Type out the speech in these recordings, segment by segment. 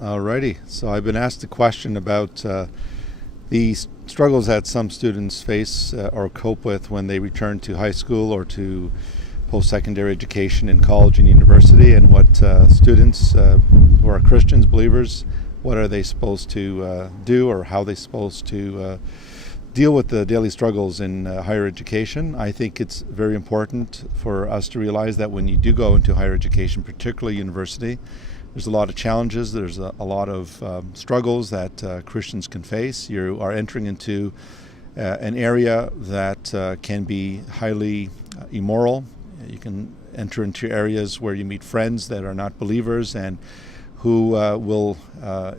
Alrighty, so I've been asked a question about the struggles that some students face or cope with when they return to high school or to post-secondary education in college and university, and what students who are Christians, believers, what are they supposed to do, or how are they supposed to deal with the daily struggles in higher education. I think it's very important for us to realize that when you do go into higher education, particularly university, there's a lot of challenges, there's a lot of struggles that Christians can face. You are entering into an area that can be highly immoral. You can enter into areas where you meet friends that are not believers and who will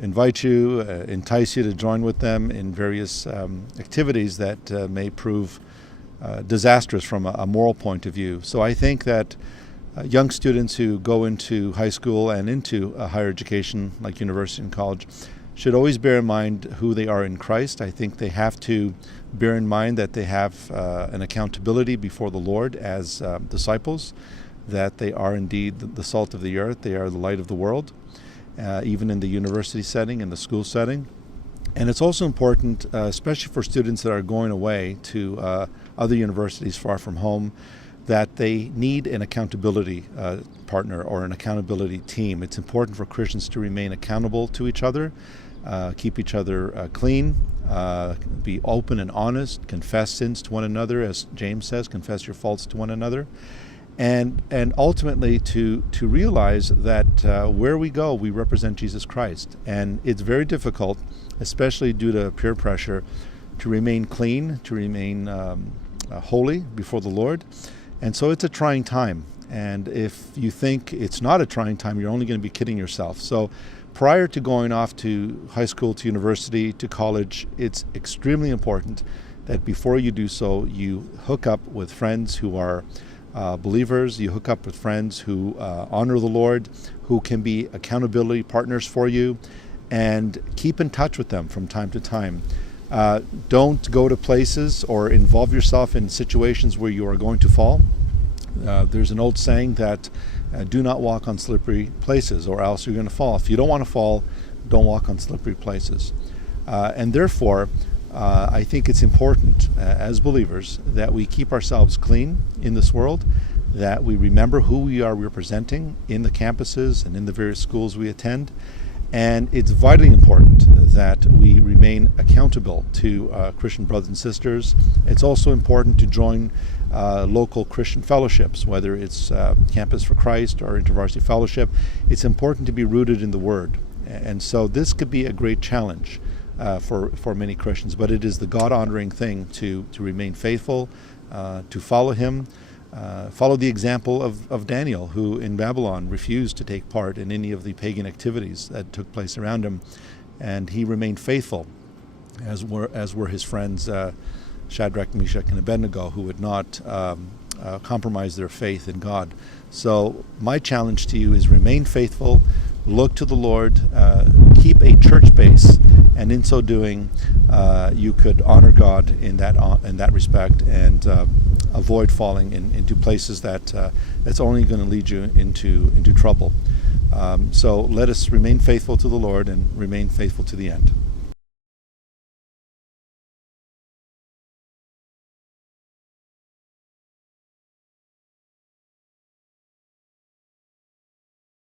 invite you, entice you to join with them in various activities that may prove disastrous from a moral point of view. So I think that young students who go into high school and into higher education like university and college should always bear in mind who they are in Christ. I think they have to bear in mind that they have an accountability before the Lord as disciples, that they are indeed the salt of the earth, they are the light of the world, even in the university setting, in the school setting. And it's also important, especially for students that are going away to other universities far from home, that they need an accountability partner or an accountability team. It's important for Christians to remain accountable to each other, keep each other clean, be open and honest, confess sins to one another, as James says, confess your faults to one another, and ultimately to realize that where we go, we represent Jesus Christ. And it's very difficult, especially due to peer pressure, to remain clean, to remain holy before the Lord. And so it's a trying time. And if you think it's not a trying time, you're only going to be kidding yourself. So prior to going off to high school, to university, to college, it's extremely important that before you do so, you hook up with friends who are believers, you hook up with friends who honor the Lord, who can be accountability partners for you, and keep in touch with them from time to time. Don't go to places or involve yourself in situations where you are going to fall. There's an old saying that do not walk on slippery places or else you're going to fall. If you don't want to fall, don't walk on slippery places. And therefore, I think it's important as believers that we keep ourselves clean in this world, that we remember who we are representing in the campuses and in the various schools we attend. And it's vitally important that we remain accountable to Christian brothers and sisters. It's also important to join local Christian fellowships, whether it's Campus for Christ or InterVarsity Fellowship. It's important to be rooted in the Word. And so this could be a great challenge for many Christians, but it is the God-honoring thing to remain faithful, to follow Him, follow the example of Daniel, who in Babylon refused to take part in any of the pagan activities that took place around him, and he remained faithful, as were his friends Shadrach, Meshach, and Abednego, who would not compromise their faith in God. So my challenge to you is remain faithful, look to the Lord, keep a church base, and in so doing, you could honor God in that respect, and avoid falling into places that's only going to lead you into trouble. So let us remain faithful to the Lord and remain faithful to the end.